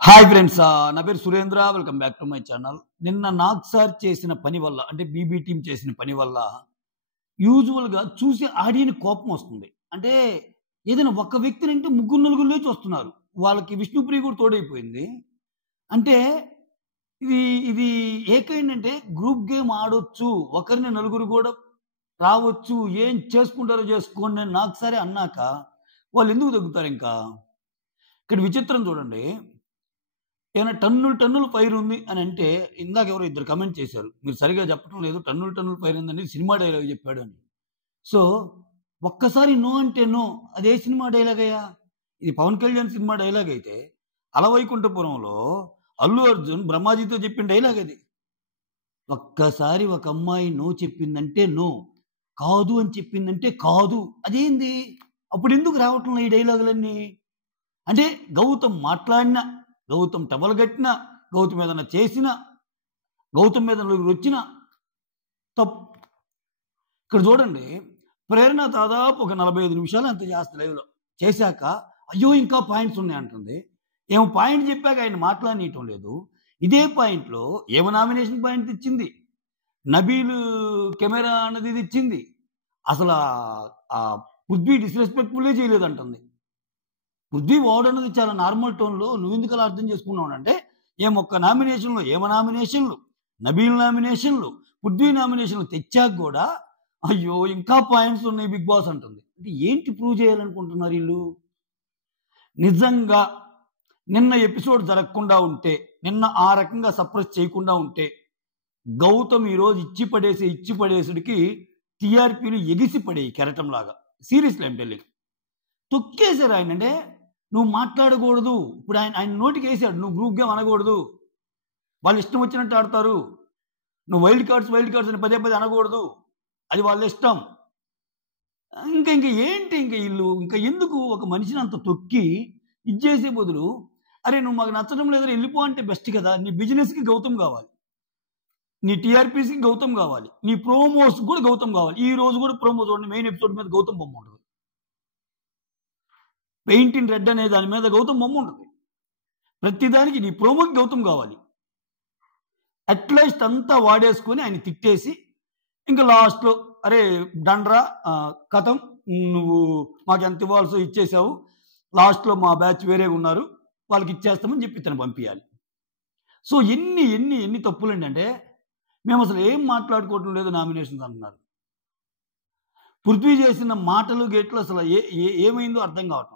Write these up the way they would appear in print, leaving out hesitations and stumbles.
Hi friends, నా పేరు Surendra. Welcome back to my channel. నిన్న నాగ్ సార్ చేసిన పని వల్ల, అంటే బీబీ టీమ్ చేసిన పని వల్ల యూజువల్‌గా చూసే ఆడియన్‌కి కోపం వస్తుంది. అంటే ఏదైనా ఒక వ్యక్తినంటే ముగ్గురు, నలుగురు లేచి వస్తున్నారు. వాళ్ళకి విష్ణుప్రియ కూడా తోడైపోయింది. అంటే ఇది ఇది ఏ కైండ్ అంటే గ్రూప్ గేమ్ ఆడొచ్చు. ఒకరిని నలుగురు కూడా రావచ్చు. ఏం చేసుకుంటారో చేసుకోండి అని నాగ్ సారే అన్నాక వాళ్ళెందుకు తగ్గుతారింకా? ఇక్కడ విచిత్రం చూడండి. ఏమైనా టన్నులు టన్నుల ఫైర్ ఉంది అని అంటే, ఇందాక ఎవరో ఇద్దరు కమెంట్ చేశారు. మీరు సరిగ్గా చెప్పడం లేదు. టన్నులు టన్నుల ఫైర్ ఉందని సినిమా డైలాగ్ చెప్పాడు అని. సో, ఒక్కసారి నో అంటే నో. అదే సినిమా డైలాగ్ అయ్యా? ఇది పవన్ కళ్యాణ్ సినిమా డైలాగ్ అయితే, అలవైకుంఠపురంలో అల్లు అర్జున్ బ్రహ్మాజీతో చెప్పిన డైలాగ్ అది. ఒక్కసారి ఒక అమ్మాయి నో చెప్పిందంటే నో. కాదు అని చెప్పిందంటే కాదు. అదేంది? అప్పుడెందుకు రావట్లేదు ఈ డైలాగులన్నీ? అంటే గౌతమ్ మాట్లాడినా, గౌతమ్ టవల్ కట్టినా, గౌతమ్ ఏదన్నా చేసినా, గౌతమ్ మీద నలుగురొచ్చినా తప్పు. ఇక్కడ చూడండి, ప్రేరణ దాదాపు ఒక 45 నిమిషాలు అంత చేస్తుంది లైవ్‌లో. చేశాక అయ్యో! ఇంకా పాయింట్స్ ఉన్నాయంటుంది. ఏమో పాయింట్ చెప్పాక ఆయన మాట్లాడనీయటం లేదు. ఇదే పాయింట్‌లో ఏమో నామినేషన్ పాయింట్ ఇచ్చింది. నబీల్ కెమెరా అన్నది ఇది ఇచ్చింది. అసల పృథ్వీ డిస్‌రెస్పెక్ట్‌ఫుల్లే చేయలేదంటుంది. పృథ్వీ వాడన్నది చాలా నార్మల్ టోన్‌లో నువ్వెందుకు అలా అర్థం చేసుకున్నావు అంటే, ఒక్క నామినేషన్‌లో నామినేషన్‌లు, నబీల్ నామినేషన్‌లు, పృథ్వీ నామినేషన్‌లు తెచ్చాక గూడా అయ్యో! ఇంకా పాయింట్స్ ఉన్నాయి బిగ్ బాస్ అంటుంది. అంటే ఏంటి ప్రూవ్ చేయాలనుకుంటున్నారు ఈళ్ళు? నిజంగా నిన్న ఎపిసోడ్ జరగకుండా ఉంటే, నిన్న ఆ రకంగా సప్రెస్ చేయకుండా ఉంటే, గౌతమ్ ఈరోజు ఇచ్చి పడేసుడికి టీఆర్పీలు ఎగిసి పడేయి కెరటంలాగా. సీరియస్‌లీ ఐయామ్ టెల్లింగ్. తొక్కేసారు ఆయన. అంటే నువ్వు మాట్లాడకూడదు. ఇప్పుడు ఆయన నోటికేసాడు. నువ్వు గ్రూప్ గేమ్ అనకూడదు. వాళ్ళు ఇష్టం వచ్చినట్టు ఆడతారు. నువ్వు వైల్డ్ కార్డ్స్ అని పదే పదే అనకూడదు. అది వాళ్ళ ఇష్టం. ఇంక ఏంటి ఈళ్ళు ఎందుకు ఒక మనిషిని అంత తొక్కి ఇది చేసే బదులు, అరే నువ్వు మాకు నచ్చడం లేదని ఎళ్ళిపో అంటే బెస్ట్ కదా! నీ బిజినెస్‌కి గౌతమ్ కావాలి. నీ టీఆర్‌పీస్‌కి గౌతమ్ కావాలి. నీ ప్రోమోస్‌కి కూడా గౌతమ్ కావాలి. ఈ రోజు కూడా ప్రోమో చూడండి, మెయిన్ ఎపిసోడ్ మీద గౌతమ్ బొమ్మ ఉంటది. పెయింట్ ఇన్ రెడ్ అనే దాని మీద గౌతమ్ బొమ్మ ఉంటుంది. ప్రతిదానికి నీ ప్రోమోకి గౌతమ్ కావాలి. అట్లీస్ట్ అంతా వాడేసుకొని ఆయన తిట్టేసి, ఇంకా లాస్ట్‌లో అరే డండ్రా కథం, నువ్వు మాకెంత ఇవ్వాల్సో ఇచ్చేసావు. లాస్ట్‌లో మా బ్యాచ్ వేరేగా ఉన్నారు. వాళ్ళకి ఇచ్చేస్తామని చెప్పి ఇతను పంపియాలి. సో ఎన్ని తప్పులండి అంటే, మేము అసలు ఏం మాట్లాడుకోవటం లేదు నామినేషన్స్ అంటున్నారు. పృథ్వీ చేసిన మాటలు గేట్లు అసలు ఏమైందో అర్థం కావట్లేదు.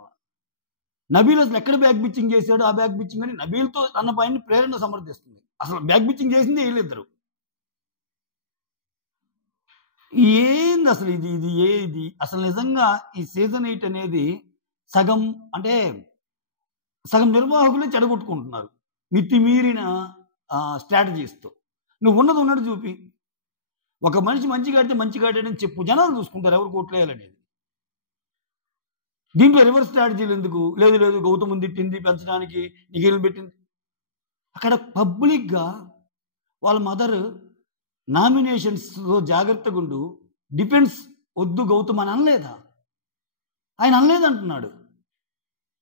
నబీల్ అసలు ఎక్కడ బ్యాక్ బిచ్చింగ్ చేశాడు? ఆ బ్యాక్ బిచ్చింగ్ అని నబీల్‌తో అన్న పాయింట్‌ని ప్రేరణ సమర్థిస్తుంది. అసలు బ్యాక్ బిచ్చింగ్ చేసిందే వీళ్ళిద్దరు. ఏంది అసలు ఇది అసలు నిజంగా ఈ సీజన్ 8 అనేది సగం అంటే సగం నిర్వాహకులే చెడగొట్టుకుంటున్నారు. మితిమీరిన స్ట్రాటజీస్‌తో. నువ్వు ఉన్నది ఉన్నట్టు చూపి. ఒక మనిషి మంచిగా ఆడితే మంచిగా ఆడాడని చెప్పు. జనాలు చూసుకుంటారు ఎవరికి ఓట్లేయాలనేది. దీంట్లో రివర్స్ స్ట్రాటజీలు ఎందుకు? లేదు గౌతమ్‌ని తిట్టింది పెంచడానికి, నీకేళ్ళని పెట్టింది. అక్కడ పబ్లిక్‌గా వాళ్ళ మదర్ నామినేషన్స్‌లో జాగ్రత్తగుండు, డిఫెన్స్ వద్దు గౌతమ్ అని అనలేదా? ఆయన అనలేదంటున్నాడు.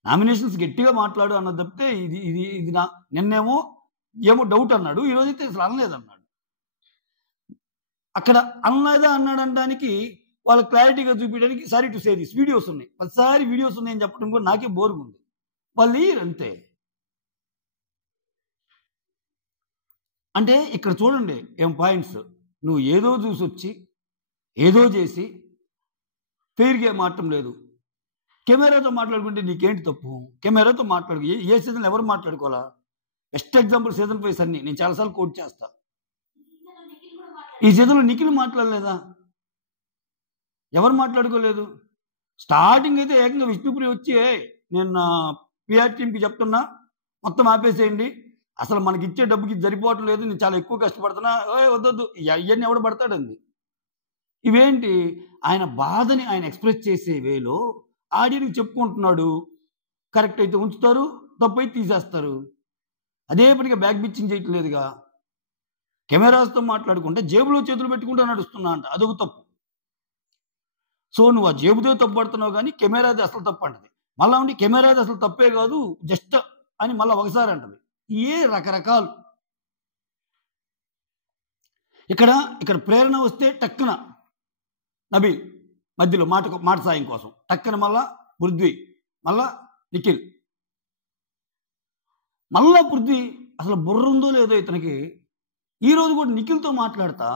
నామినేషన్స్ గట్టిగా మాట్లాడు అన్నది తప్పితే ఇది నిన్నేమో డౌట్ అన్నాడు. ఈరోజైతే అసలు అనలేదన్నాడు. అక్కడ అనలేదా అన్నాడనడానికి వాళ్ళకి క్లారిటీగా చూపించడానికి sorry to say this videos ఉన్నాయి. ప్రతిసారి వీడియోస్ ఉన్నాయని చెప్పడం కూడా నాకే బోర్‌గా ఉంది. వాళ్ళు ఇయ్యరు అంతే. అంటే ఇక్కడ చూడండి పాయింట్స్. నువ్వు ఏదో చూసొచ్చి, ఏదో చేసి ఫెయిర్ గేమ్ ఆడటం లేదు. కెమెరాతో మాట్లాడుకుంటే నీకేంటి తప్పు? కెమెరాతో మాట్లాడు. ఏ సీజన్‌లో ఎవరు మాట్లాడుకోవాలా? Best example season 5 Sunny. నేను చాలా సార్లు కోట్ చేస్తా. ఈ సీజన్‌లో నిఖిల్ మాట్లాడలేదా? ఎవరు మాట్లాడుకోలేదు. స్టార్టింగ్ అయితే ఏకంగా విష్ణుప్రియ వచ్చి నేను నా పీఆర్ టీమ్‌కి చెప్తున్నా, మొత్తం ఆపేసేయండి. అసలు మనకిచ్చే డబ్బుకి సరిపోవటం లేదు. నేను చాలా ఎక్కువ కష్టపడుతున్నా. వద్దొద్దు ఇయన్నీ ఎవడు పడతాడంది. ఇవేంటి ఆయన బాధని ఆయన ఎక్స్‌ప్రెస్ చేసే వేలో ఆడియన్‌కి చెప్పుకుంటున్నాడు. కరెక్ట్ అయితే ఉంచుతారు, తప్పైతే తీసేస్తారు. అదే పనిగా బ్యాక్ బిచ్చింగ్ చేయటం లేదుగా. కెమెరాస్‌తో మాట్లాడుకుంటే జేబులో చేతులు పెట్టుకుంటూ నడుస్తున్నా అంట. అదొక తప్పు. సో నువ్వు ఆ జేబుతో తప్పు పడుతున్నావు గానీ కెమెరాది అసలు తప్పు అంటది. మళ్ళా ఉండి కెమెరాది అసలు తప్పే కాదు. జస్ట్ అని మళ్ళీ ఒకసారి అంటది. ఏ రకరకాలు. ఇక్కడ ప్రేరణ వస్తే టక్కున నబీల్ మధ్యలో మాట సాయం కోసం టక్కున మళ్ళా పృథ్వీ, మళ్ళా నిఖిల్, మళ్ళా పృథ్వీ. అసలు బుర్ర ఉందో లేదో ఇతనికి. ఈ రోజు కూడా నిఖిల్తో మాట్లాడతా,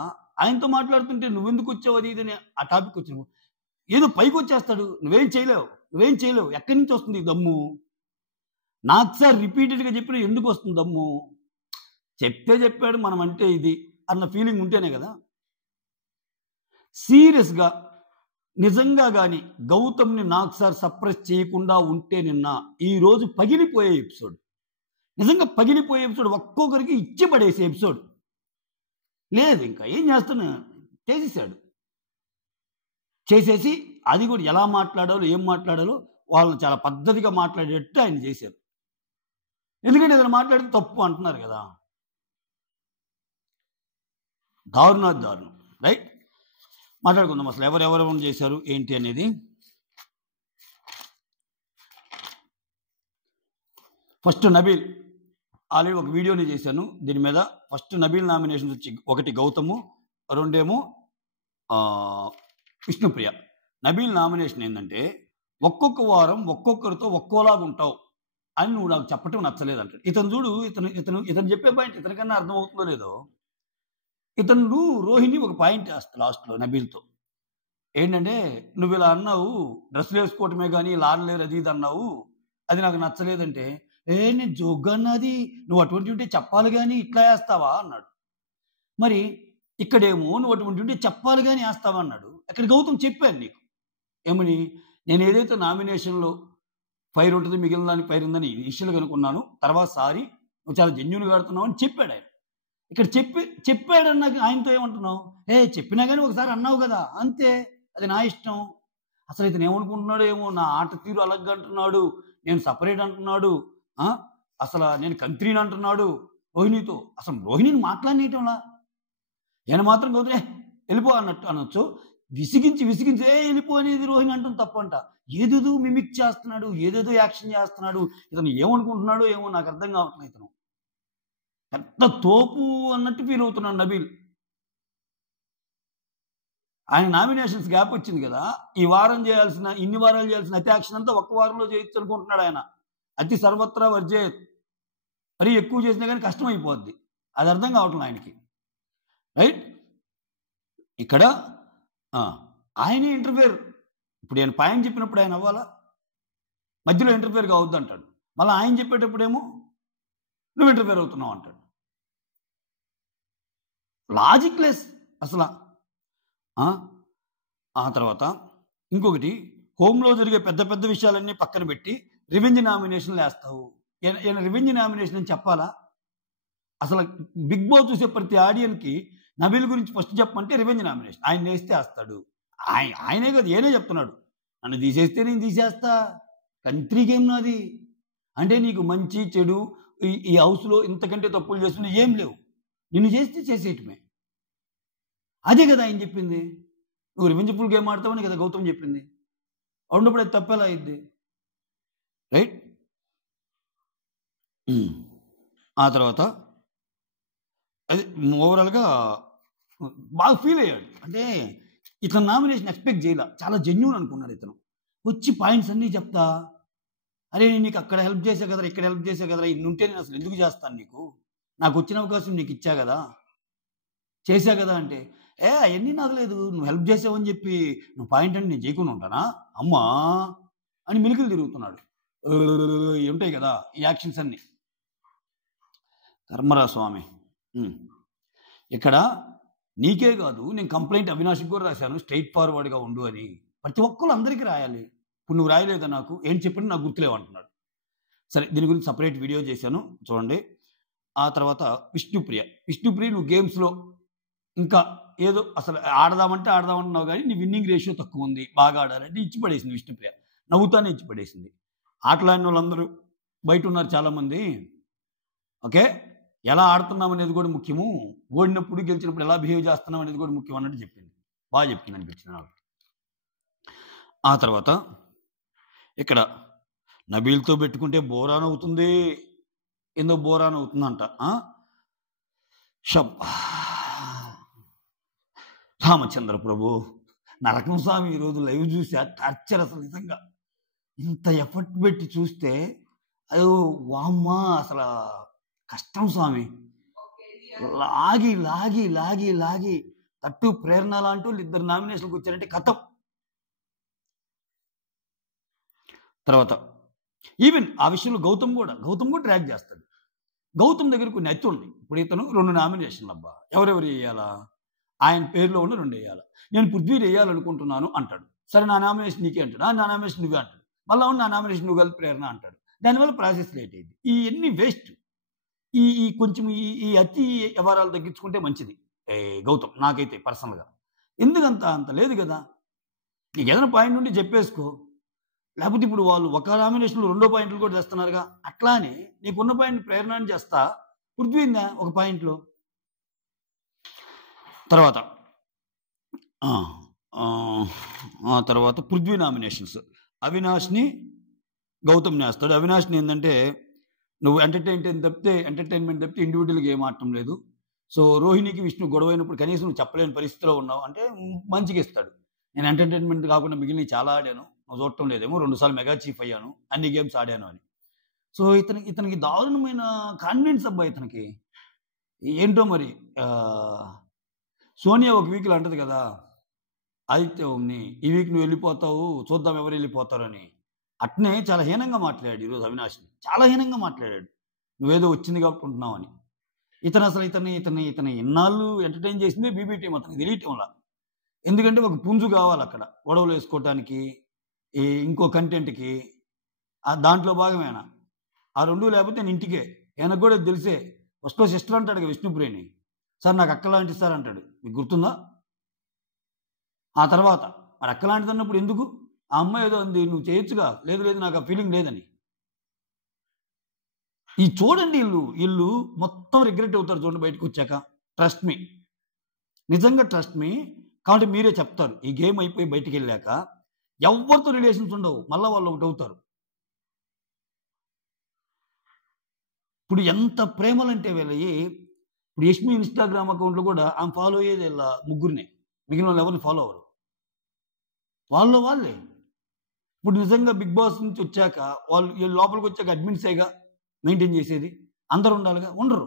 ఆయనతో మాట్లాడుతుంటే నువ్వెందుకు వచ్చావు అది ఇదని ఆ టాపిక్ వచ్చిన ఏదో పైకి వచ్చేస్తాడు. నువ్వేం చేయలేవు. ఎక్కడి నుంచి వస్తుంది ఈ దమ్ము? నాకు సార్ రిపీటెడ్గా చెప్పిన ఎందుకు వస్తుంది దమ్ము? చెప్పాడు మనం అంటే ఇది అన్న ఫీలింగ్ ఉంటేనే కదా. సీరియస్గా నిజంగా కానీ గౌతమ్ని నాకు సార్ సప్రెస్ చేయకుండా ఉంటే నిన్న ఈరోజు పగిలిపోయే ఎపిసోడ్, నిజంగా పగిలిపోయే ఎపిసోడ్, ఒక్కొక్కరికి ఇచ్చి పడేసే ఎపిసోడ్ లేదు. ఇంకా ఏం చేస్తున్నా చేసేసి అది కూడా ఎలా మాట్లాడాలో ఏం మాట్లాడాలో వాళ్ళని చాలా పద్ధతిగా మాట్లాడేటట్టు ఆయన చేశారు. ఎందుకంటే ఏదైనా మాట్లాడితే తప్పు అంటున్నారు కదా. దారుణం. రైట్, మాట్లాడుకుందాం అసలు ఎవరెవరు చేశారు ఏంటి అనేది. ఫస్ట్ నబీల్, ఆల్రెడీ ఒక వీడియోని చేశాను దీని మీద. ఫస్ట్ నబీల్ నామినేషన్స్ వచ్చి 1 గౌతము, 2 విష్ణుప్రియ. నబీల్ నామినేషన్ ఏంటంటే ఒక్కొక్క వారం ఒక్కొక్కరితో ఒక్కోలాగా ఉంటావు అని నువ్వు నాకు చెప్పటం నచ్చలేదు అంటాడు. ఇతను చూడు, ఇతను చెప్పే పాయింట్ ఇతనికన్నా అర్థమవుతుందో లేదో. ఇతను రోహిణి ఒక పాయింట్ వేస్తా లాస్ట్లో నబీల్తో, ఏంటంటే నువ్వు ఇలా అన్నావు, డ్రెస్సులు వేసుకోవటమే కానీ లాడలేరు అది ఇది అన్నావు, అది నాకు నచ్చలేదంటే, నేను జోగ్గన్నది, నువ్వు అటువంటి ఉంటే చెప్పాలి కానీ ఇట్లా వేస్తావా అన్నాడు. మరి ఇక్కడేమో నువ్వు అటువంటి ఉంటే చెప్పాలి కానీ వేస్తావా అన్నాడు. అక్కడ గౌతమ్ చెప్పాను నీకు ఏమని, నేను ఏదైతే నామినేషన్లో ఫైర్ ఉంటుంది మిగిలిన దానికి ఫైర్ ఉందని ఇనిషియల్గా అనుకున్నాను, తర్వాత సారీ నువ్వు చాలా జెన్యూన్గా ఆడుతున్నావు అని చెప్పాడు ఆయన. ఇక్కడ చెప్పాడన్నా ఆయనతో ఏమంటున్నావు, చెప్పినా కానీ ఒకసారి అన్నావు కదా అంతే, అది నా ఇష్టం. అసలు ఇతను ఏమనుకుంటున్నాడో ఏమో, నా ఆట తీరు అలగ్గా అంటున్నాడు, నేను సపరేట్ అంటున్నాడు, అసలు నేను కంత్రీని అంటున్నాడు రోహిణితో. అసలు రోహిణిని మాట్లాడనీయటంలా ఈయన మాత్రం గౌతమ్ వెళ్ళిపో అన్నట్టు అనొచ్చు. విసిగించి వెళ్ళిపో అనేది రోహిణి అంటుంది తప్పంట. ఏదేదో మిమిక్ చేస్తున్నాడు, ఏదేదో యాక్షన్ చేస్తున్నాడు. ఇతను ఏమనుకుంటున్నాడో ఏమో నాకు అర్థం కావట్లేదు. ఇతను పెద్ద తోపు అన్నట్టు ఫీల్ అవుతున్నాడు నబీల్. ఆయన నామినేషన్స్ గ్యాప్ వచ్చింది కదా, ఇన్ని వారాలు చేయాల్సిన అతి యాక్షన్ అంతా ఒక్క వారంలో చేయొచ్చు అనుకుంటున్నాడు ఆయన. అతి సర్వత్రా వర్జేత్, మరీ ఎక్కువ చేసినా కానీ కష్టం అయిపోద్ది, అది అర్థం కావట్లేదు ఆయనకి. రైట్, ఇక్కడ ఆయనే ఇంటర్ఫేర్. ఇప్పుడు ఆయన పాయింట్ చెప్పినప్పుడు ఆయన అవ్వాలా, మధ్యలో ఇంటర్ఫేర్ కావద్దు అంటాడు. మళ్ళీ ఆయన చెప్పేటప్పుడేమో నువ్వు ఇంటర్ఫేర్ అవుతున్నావు అంటాడు. లాజిక్ లెస్ అసలు. ఆ తర్వాత ఇంకొకటి, హోమ్లో జరిగే పెద్ద పెద్ద విషయాలన్నీ పక్కన పెట్టి రివెంజ్ నామినేషన్లు వేస్తావు. ఈయన రివెంజ్ నామినేషన్ అని చెప్పాలా? అసలు బిగ్ బాస్ చూసే ప్రతి ఆడియన్కి నబీల్ గురించి ఫస్ట్ చెప్పమంటే రివెంజ్ నామినేషన్. ఆయన వేస్తే వేస్తాడు. ఆయనే కదా, ఏనే చెప్తున్నాడు, నన్ను తీసేస్తే నేను తీసేస్తా, కంట్రీ గేమ్ నాది అంటే నీకు మంచి చెడు ఈ హౌస్లో ఇంతకంటే తప్పులు చేస్తున్నా ఏం లేవు, నిన్ను చేస్తే చేసేయటమే. అదే కదా ఆయన చెప్పింది. నువ్వు రివెంజ్ఫుల్ గేమ్ ఆడతావని కదా గౌతమ్ చెప్పింది. అవునప్పుడు అది తప్పేలా అయింది. రైట్, ఆ తర్వాత అది ఓవరాల్గా బాగా ఫీల్ అయ్యాడు. అంటే ఇతను నామినేషన్ ఎక్స్పెక్ట్ చేయాల, చాలా జెన్యూన్ అనుకున్నాడు. ఇతను వచ్చి పాయింట్స్ అన్నీ చెప్తా, అరే నేను నీకు అక్కడ హెల్ప్ చేసే కదరా, ఇక్కడ హెల్ప్ చేసే కదరా, ఇన్ని ఉంటే నేను అసలు ఎందుకు చేస్తాను, నాకు వచ్చిన అవకాశం నీకు ఇచ్చా కదా, చేశా కదా అంటే, అవన్నీ నాకు లేదు, నువ్వు హెల్ప్ చేసావని చెప్పి నువ్వు పాయింట్ అంటే నేను చేయకుండా ఉంటానా అమ్మా అని మిలికలు తిరుగుతున్నాడు. ఉంటాయి కదా ఈ యాక్షన్స్ అన్నీ. కర్మరా స్వామి. ఇక్కడ నీకే కాదు, నేను కంప్లైంట్ అవినాష్కి కూడా రాశాను, స్ట్రైట్ ఫార్వర్డ్గా ఉండు అని. ప్రతి ఒక్కరు అందరికీ రాయాలి. ఇప్పుడు నువ్వు రాయలేదా, నాకు ఏం చెప్పినా నాకు గుర్తులేవు అంటున్నాడు. సరే, దీని గురించి సపరేట్ వీడియో చేశాను చూడండి. ఆ తర్వాత విష్ణుప్రియ నువ్వు గేమ్స్లో ఇంకా ఏదో అసలు ఆడదామంటున్నావు కానీ నీ విన్నింగ్ రేషియో తక్కువ ఉంది, బాగా ఆడాలంటే ఇచ్చి పడేసింది విష్ణుప్రియ, నవ్వుతానే ఇచ్చి పడేసింది. ఆటలాడిన వాళ్ళందరూ బయట ఉన్నారు చాలామంది. ఓకే, ఎలా ఆడుతున్నాం అనేది కూడా ముఖ్యము, ఓడినప్పుడు గెలిచినప్పుడు ఎలా బిహేవ్ చేస్తున్నాం అనేది కూడా ముఖ్యం అన్నట్టు చెప్పింది. బాగా చెప్పింది అనిపించింది నాకు. ఆ తర్వాత ఇక్కడ నబీల్తో పెట్టుకుంటే బోరాన్ అవుతుంది, ఏందో బోరాన్ అవుతుందంట. షబ్ రామచంద్ర ప్రభు నరకం స్వామి ఈరోజు లైవ్ చూసి టార్చర్ అసలు నిజంగా ఇంత ఎఫర్ట్ పెట్టి చూస్తే అయ్యో వామ్మా అసలు కష్టం స్వామి. లాగి లాగి లాగి లాగి తట్టు ప్రేరణ లాంటి వాళ్ళు 2 నామినేషన్లకు వచ్చారంటే కథం. తర్వాత ఈవెన్ ఆ విషయంలో గౌతమ్ కూడా ట్రాక్ చేస్తాడు. గౌతమ్ దగ్గర కొన్ని అతి ఉన్నాయి. ఇప్పుడు ఇతను 2 నామినేషన్లు అబ్బా, ఎవరెవరు వేయాలా, ఆయన పేరులో ఉన్న 2 వేయాలా, నేను పృథ్వీ వేయాలనుకుంటున్నాను అంటాడు. సరే నా నామినేషన్ నీకే అంటాడు, నా నామినేషన్ నువ్వే అంటాడు, మళ్ళీ ఉన్న నా నామినేషన్ నువ్వు కలిపి ప్రేరణ అంటాడు. దానివల్ల ప్రాసెస్ లేట్ అయింది. ఇవన్నీ వేస్ట్. ఈ కొంచెం ఈ అతి వ్యవహారాలు తగ్గించుకుంటే మంచిది గౌతమ్, నాకైతే పర్సనల్గా. అంత లేదు కదా, నీకు ఏదైనా పాయింట్ నుండి చెప్పేసుకో. లేకపోతే ఇప్పుడు వాళ్ళు ఒక నామినేషన్లో 2 పాయింట్లు కూడా తెస్తున్నారుగా, అట్లానే నీకున్న పాయింట్ ప్రేరణ చేస్తా, పృథ్వీందా ఒక పాయింట్లో. తర్వాత తర్వాత పృథ్వీ నామినేషన్స్ అవినాష్ని గౌతమ్ని వేస్తాడు. అవినాష్ని ఏంటంటే నువ్వు ఎంటర్టైన్మెంట్ తప్పితే ఇండివిజువల్గా ఏం ఆడటం లేదు. సో రోహిణికి విష్ణు గొడవ అయినప్పుడు కనీసం నువ్వు చెప్పలేని పరిస్థితిలో ఉన్నావు అంటే మంచిగా ఇస్తాడు. నేను ఎంటర్టైన్మెంట్ కాకుండా మిగిలిన చాలా ఆడాను, నువ్వు చూడటం లేదేమో, 2 సార్లు మెగా చీఫ్ అయ్యాను, అన్ని గేమ్స్ ఆడాను అని. సో ఇతనికి దారుణమైన కాన్ఫిడెన్స్ అబ్బా ఇతనికి. ఏంటో మరి సోనియా ఒక వీక్లో అంటది కదా, ఆదిత్యని ఈ వీక్ నువ్వు వెళ్ళిపోతావు, చూద్దాం ఎవరు వెళ్ళిపోతారని. అట్నే చాలా హీనంగా మాట్లాడాడు ఈరోజు అవినాష్ని, చాలా హీనంగా మాట్లాడాడు. నువ్వేదో వచ్చింది కాబట్టి ఉంటున్నావు అని. ఇతను ఇన్నాళ్ళు ఎంటర్టైన్ చేసిందే బీబీ టీం, అతనికి తెలియటంలా. ఎందుకంటే ఒక పుంజు కావాలి అక్కడ గొడవలు వేసుకోవటానికి, ఇంకో కంటెంట్కి, దాంట్లో భాగమేనా ఆ 2 లేకపోతే నేను ఇంటికే. ఆయనకు కూడా తెలిసే ఫస్ట్లో సిస్టర్ అంటాడు కదా విష్ణుప్రియని, సార్ నాకు అక్కలాంటి సార్ అంటాడు, మీకు గుర్తుందా? ఆ తర్వాత మరి అక్కలాంటిది అన్నప్పుడు ఎందుకు ఆ అమ్మాయి ఏదో అంది, నువ్వు చేయొచ్చుగా, లేదు నాకు ఆ ఫీలింగ్ లేదని. ఈ చూడండి వీళ్ళు మొత్తం రిగ్రెట్ అవుతారు చూడండి బయటకు వచ్చాక. ట్రస్ట్ మీ, నిజంగా ట్రస్ట్ మీ. కాబట్టి మీరే చెప్తారు ఈ గేమ్ అయిపోయి బయటికి వెళ్ళాక ఎవరితో రిలేషన్స్ ఉండవు, మళ్ళీ వాళ్ళు ఒకటి అవుతారు. ఇప్పుడు ఎంత ప్రేమలంటే వీళ్ళవి. ఇప్పుడు యష్మి ఇన్స్టాగ్రామ్ అకౌంట్లో కూడా ఆమె ఫాలో అయ్యేది ఇలా ముగ్గురినే, మిగిలిన వాళ్ళు ఎవరిని ఫాలో అవ్వరు, వాళ్ళే. ఇప్పుడు నిజంగా బిగ్ బాస్ నుంచి వచ్చాక వాళ్ళు లోపలికి వచ్చాక అడ్మిన్సేగా మెయింటైన్ చేసేది, అందరు ఉండాలిగా, ఉండరు.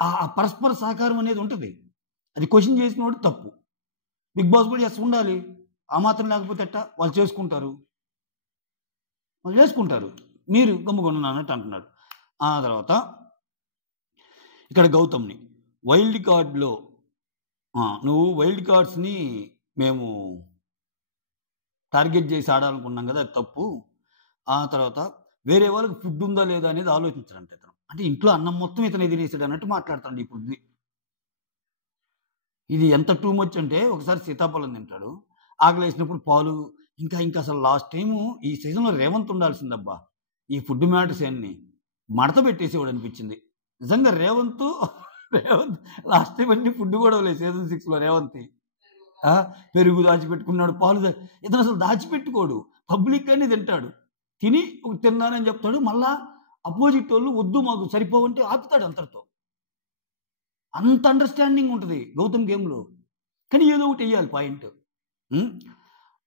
ఆ పరస్పర సహకారం అనేది ఉంటుంది. అది క్వశ్చన్ చేసిన వాడు తప్పు. బిగ్ బాస్ కూడా ఉండాలి, ఆ మాత్రం లేకపోతే ఎట్టా, వాళ్ళు చేసుకుంటారు. మీరు గమ్ముకొన్నాను అన్నట్టు అంటున్నాడు. ఆ తర్వాత ఇక్కడ గౌతమ్ని వైల్డ్ కార్డ్లో నువ్వు వైల్డ్ కార్డ్స్ని మేము టార్గెట్ చేసి ఆడాలనుకున్నాం కదా, అది తప్పు. ఆ తర్వాత వేరే వాళ్ళకి ఫుడ్ ఉందా లేదా అనేది ఆలోచించారంట ఇతను. అంటే ఇంట్లో అన్నం మొత్తం ఇతనే తినేసాడు అన్నట్టు మాట్లాడుతాడు ఇప్పుడు. ఇది ఎంత టూ మచ్ అంటే ఒకసారి సీతాఫలం తింటాడు, ఆకలేసినప్పుడు పాలు, ఇంకా అసలు లాస్ట్ టైము ఈ సీజన్లో రేవంత్ ఉండాల్సిందబ్బా. ఈ ఫుడ్ మ్యాటర్స్ అన్ని మడత పెట్టేసేవాడు అనిపించింది నిజంగా. రేవంత్ లాస్ట్ టైం అన్ని ఫుడ్ కూడా లేదు సీజన్ 6లో. రేవంత్ పెరుగు దాచిపెట్టుకున్నాడు, పాలు ఇతను అసలు దాచిపెట్టుకోడు, పబ్లిక్గానే తింటాడు. తిని తిన్నానని చెప్తాడు, మళ్ళా అపోజిట్ వాళ్ళు వద్దు మాకు సరిపోవంటే ఆపుతాడు అంతటితో. అంత అండర్స్టాండింగ్ ఉంటుంది గౌతమ్ గేమ్లో. కానీ ఏదో ఒకటి వేయాలి పాయింట్.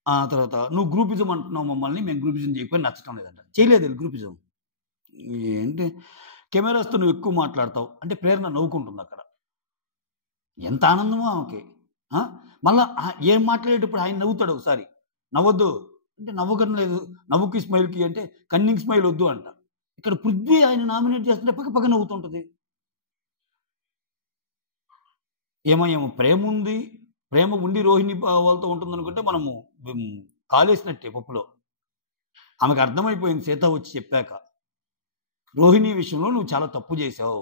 ఆ తర్వాత నువ్వు గ్రూపిజం అంటున్నావు మమ్మల్ని, మేము గ్రూపిజం చేయకపోయి నచ్చటం లేదంట. చేయలేదు గ్రూపిజం. ఏంటి కెమెరాస్తో నువ్వు ఎక్కువ మాట్లాడతావు అంటే ప్రేరణ నవ్వుకుంటుంది అక్కడ. ఎంత ఆనందమో ఆమెకి. మళ్ళా ఏం మాట్లాడేటప్పుడు ఆయన నవ్వుతాడు ఒకసారి, నవ్వద్దు అంటే నవ్వకం లేదు, నవ్వుకి స్మైల్కి అంటే కన్నింగ్ స్మైల్ వద్దు అంట. ఇక్కడ పృథ్వీ ఆయన నామినేట్ చేస్తుంటే పక్క నవ్వుతుంటుంది. ఏమో ప్రేమ ఉండి రోహిణి వాళ్ళతో ఉంటుంది అనుకుంటే మనము కాలేసినట్టే పప్పులో. ఆమెకు అర్థమైపోయింది సీత వచ్చి చెప్పాక, రోహిణి విషయంలో నువ్వు చాలా తప్పు చేసావు,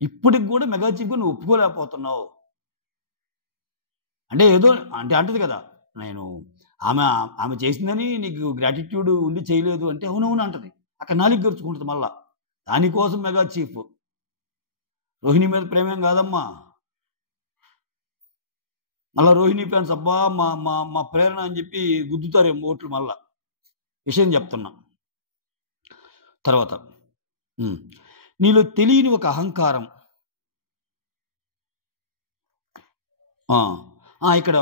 ఇప్పటికి కూడా మెగా చీఫ్గా నువ్వు ఒప్పుకోలేకపోతున్నావు అంటే ఏదో అంటది కదా, నేను ఆమె చేసిందని నీకు గ్రాటిట్యూడ్ ఉండి చేయలేదు అంటే అవునవును అంటది. అక్కడ నాలుగు గరుచుకుంటుంది మళ్ళా. దానికోసం మెగా చీఫ్. రోహిణి మీద ప్రేమేం కాదమ్మా. మళ్ళీ రోహిణి ఫ్యాన్స్ అబ్బా మా ప్రేరణ అని చెప్పి గుద్దుతారేమో ఓట్లు. మళ్ళా విషయం చెప్తున్నా. తర్వాత నీలో తెలియని ఒక అహంకారం. ఆ! ఇక్కడ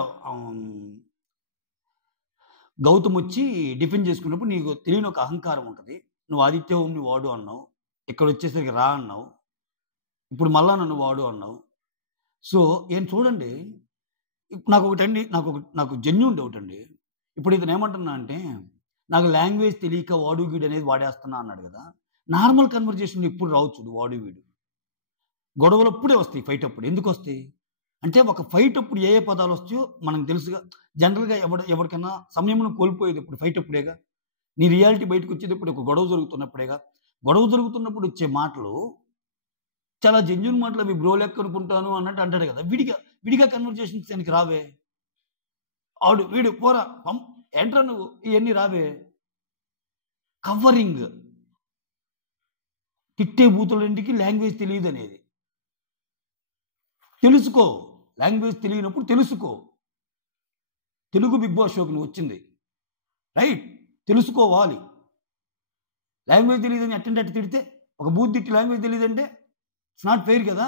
గౌతమ్ వచ్చి డిఫెండ్ చేసుకున్నప్పుడు నీకు తెలియని ఒక అహంకారం ఉంటది. నువ్వు ఆదిత్య ఓంని వాడు అన్నావు. ఇక్కడొచ్చేసరికి రా అన్నావు. ఇప్పుడు మళ్ళా నన్ను వాడు అన్నావు. సో, చూడండి, నాకు జెన్యూన్ డౌట్ అండి. ఇప్పుడు ఇతను ఏమంటున్నా అంటే, నాకు లాంగ్వేజ్ తెలియక వాడు, వీడు అనేది వాడేస్తున్నా అన్నాడు కదా! నార్మల్ కన్వర్జేషన్‌లో ఎప్పుడు రావు చూడు వాడు, వీడు. గొడవలప్పుడే వస్తాయి ఫైట్ అప్పుడు. ఎందుకొస్తాయి? అంటే ఒక ఫైట్ అప్పుడు ఏ పదాలొస్తాయో మనకు తెలుసుగా. జనరల్‌గా ఎవరికైనా సంయమనం కోల్పోయేది ఎప్పుడు? ఫైట్ అప్పుడేగా. నీ రియాలిటీ బయటకొచ్చేటప్పుడు ఒక గొడవ జరుగుతున్నప్పుడేగా. గొడవ జరుగుతున్నప్పుడు వచ్చే మాటలు చాలా జెన్యూన్ మాటలు, అవి బ్రో లెక్క అనుకుంటాను అన్నట్టు అంటాడు కదా! విడిగా కన్వర్జేషన్స్ ఆయనకి రావే. ఆడు, వీడు, పోరా, ఏంట్రా నువ్వు, ఇయన్నీ రావే. కవరింగ్. తిట్టే బూతులన్నిటికి లాంగ్వేజ్ తెలీదనేది. తెలుసుకో. లాంగ్వేజ్ తెలియనప్పుడు తెలుసుకో. తెలుగు బిగ్ బాస్ షోకి నువ్వొచ్చింది. రైట్. తెలుసుకోవాలి. లాంగ్వేజ్ తెలీదని అట్టంటే అట్ట తిడితే, ఒక బూత్ తిట్టి లాంగ్వేజ్ తెలీదంటే ఇట్స్ నాట్ ఫెయిర్ కదా!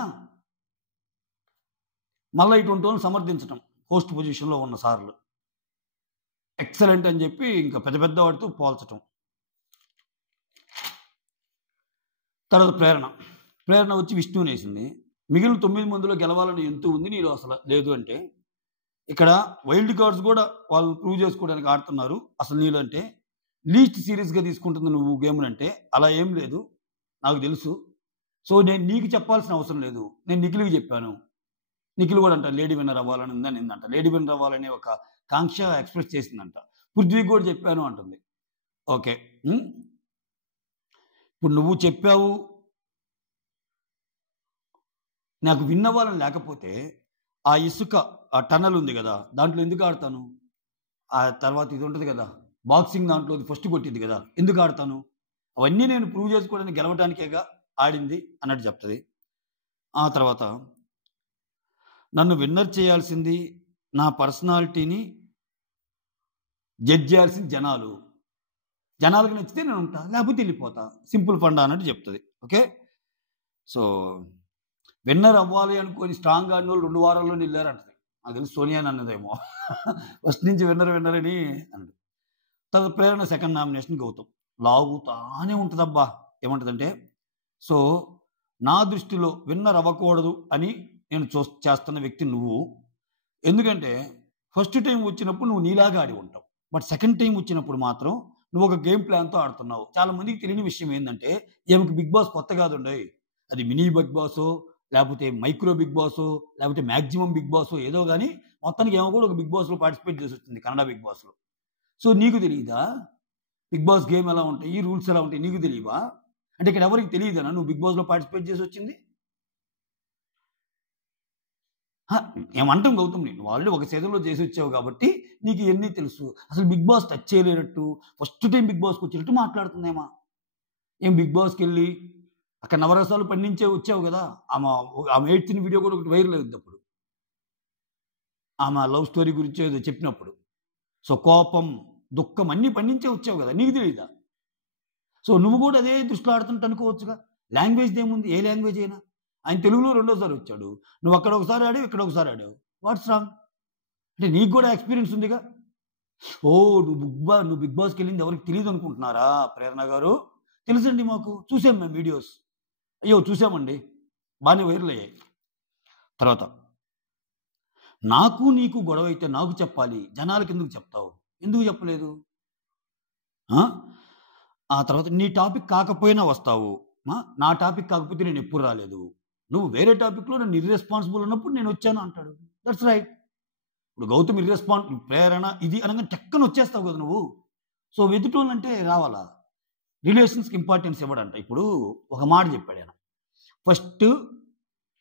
మళ్ళా ఇటువంటోళ్ళని సమర్థించటం హోస్ట్ పొజిషన్‌లో ఉన్న సార్లు. ఎక్సలెంట్ అని చెప్పి ఇంకా పెద్ద పెద్ద వాడితో పోల్చటం. తర్వాత ప్రేరణ వచ్చి విష్ణువునేసింది. మిగిలిన 9 మందిలో గెలవాలని ఎంతో ఉంది, నీలో అసలు లేదు అంటే, ఇక్కడ వైల్డ్ కార్డ్స్ కూడా వాళ్ళు ప్రూవ్ చేసుకోవడానికి ఆడుతున్నారు. అసలు నీలో అంటే లీస్ట్ సీరియస్‌గా తీసుకుంటుంది నువ్వు గేమ్‌నంటే, అలా ఏం లేదు. నాకు తెలుసు. సో, నేను నీకు చెప్పాల్సిన అవసరం లేదు. నేను నిఖిల్‌కి చెప్పాను. నిఖిల్ కూడా అంట లేడీ విన్నర్ అవ్వాలని ఉందనిందంట. లేడీ విన్నర్ అవ్వాలనే ఒక కాంక్ష ఎక్స్‌ప్రెస్ చేసిందంట. పృథ్వీకి కూడా చెప్పాను అంటుంది. ఓకే. ఇప్పుడు నువ్వు చెప్పావు. నాకు విన్ అవ్వాలని లేకపోతే ఆ ఇసుక, ఆ టన్నెల్ ఉంది గదా! దాంట్లో ఎందుకు ఆడతాను? ఆ తర్వాత ఇది ఉంటది గదా! బాక్సింగ్ దాంట్లో ఫస్ట్ కొట్టిద్ది గదా! ఎందుకు ఆడతాను? అవన్నీ నేను ప్రూవ్ చేసుకోవడానికి, గెలవడానికేగా ఆడింది అన్నట్టు చెప్తది. ఆ తర్వాత నన్ను విన్నర్ చేయాల్సింది, నా పర్సనాలిటీని జడ్జ్ చేయాల్సింది జనాలు. జనాలకు నచ్చితే నేను ఉంటా, లేకపోతే ఎళ్ళిపోతా. సింపుల్ ఫండా అన్నట్టు చెప్తది. ఓకే. సో, విన్నర్ అవ్వాలి అనుకోని స్ట్రాంగ్‌గా ఆడినోళ్ళు 2 వారాల్లోనే ఎళ్లారంటది. నాకు తెలిసి సోనియాని అన్నదేమో. ఫస్ట్ నుంచి విన్నర్ అని అన్నది. తర్వాత ప్రేరణ సెకండ్ నామినేషన్ గౌతమ్. లాగుతానే ఉంటదబ్బా! ఏమంటదంటే, సో, నా దృష్టిలో విన్నర్ అవ్వకూడదు అని నేను చేస్తున్న వ్యక్తి నువ్వు. ఎందుకంటే ఫస్ట్ టైమ్ వచ్చినప్పుడు నువ్వు నీలాగా ఆడి ఉంటావు. బట్ సెకండ్ టైమ్ వచ్చినప్పుడు మాత్రం నువ్వు ఒక గేమ్ ప్లాన్‌తో ఆడుతున్నావు. చాలా మందికి తెలియని విషయం ఏందంటే, ఈమెకి బిగ్ బాస్ కొత్త కాదండోయ్. అది మినీ బిగ్ బాసో, లేకపోతే మైక్రో బిగ్ బాసో, లేకపోతే మాక్సిమం బిగ్ బాసో ఏదో గాని, మొత్తానికి ఈమె కూడా ఒక బిగ్ బాస్‌లో పార్టిసిపేట్ చేసొచ్చింది, కన్నడ బిగ్ బాస్‌లో. సో, నీకు తెలీదా? బిగ్ బాస్ గేమ్ ఎలా ఉంటాయి? రూల్స్ ఎలా ఉంటాయి? నీకు తెలీవా? అంటే ఇక్కడ ఎవరికీ తెలీదనా నువ్వు బిగ్ బాస్‌లో పార్టిసిపేట్ చేసొచ్చింది? ఏమంటాం గౌతమ్‌ని. నువ్వు ఆల్రెడీ ఒక సీజన్‌లో చేసొచ్చావు కాబట్టి నీకు ఇయన్నీ తెలుసు. అసలు బిగ్ బాస్ టచ్ చేయలేనట్టు, ఫస్ట్ టైమ్ బిగ్ బాస్‌కొచ్చినట్టు మాట్లాడుతుందేమా. ఏం బిగ్ బాస్‌కెళ్ళి అక్కడ నవరసాలు పండించే వచ్చావు గదా! ఆమె ఏడ్చిన వీడియో కూడా ఒకటి వైరల్ అయ్యిద్దప్పుడు. ఆమె లవ్ స్టోరీ గురించి ఏదో చెప్పినప్పుడు. సో, కోపం, దుఃఖం అన్నీ పండించే వచ్చావు గదా! నీకు తెలీదా? సో, నువ్వు కూడా అదే దృష్టిలో ఆడుతున్నట్టు అనుకోవచ్చుగా. లాంగ్వేజ్‌దేముంది? ఏ లాంగ్వేజ్ అయినా. ఆయన తెలుగులో రెండోసారి వచ్చాడు. నువ్వు అక్కడ ఒకసారి ఆడావు, ఇక్కడ ఒకసారి ఆడావు. What's wrong? అంటే నీకు కూడా ఎక్స్‌పీరియన్స్ ఉందిగా. ఓహ్! నువ్వు బిగ్ బాస్‌కెళ్ళింది ఎవరికీ తెలీదనుకుంటున్నారా ప్రేరణ గారు? తెలుసండి మాకు. చూసాం మేము వీడియోస్. అయ్యో! చూసామండి. బానే వైరల్ అయ్యాయి. తర్వాత నాకు నీకు గొడవైతే నాకు చెప్పాలి. జనాలకెందుకు చెప్తావు? ఎందుకు చెప్పలేదు? ఆ! ఆ తర్వాత నీ టాపిక్ కాకపోయినా వస్తావు. నా టాపిక్ కాకపోతే నేనెప్పుడు రాలేదు. నువ్వు వేరే టాపిక్‌లో నన్ను ఇర్రెస్పాన్సిబుల్ అన్నప్పుడు నేనొచ్చాను అంటాడు. That's right. ఇప్పుడు గౌతమ్ ప్రేరణ ఇది అనంగానే టక్కన వచ్చేస్తావు కదా నువ్వు. సో, ఎదుటోళ్ళంటే రావాలా? రిలేషన్స్‌కి ఇంపార్టెన్స్ ఇవ్వడంట. ఇప్పుడు ఒక మాట చెప్పాడాయన. ఫస్ట్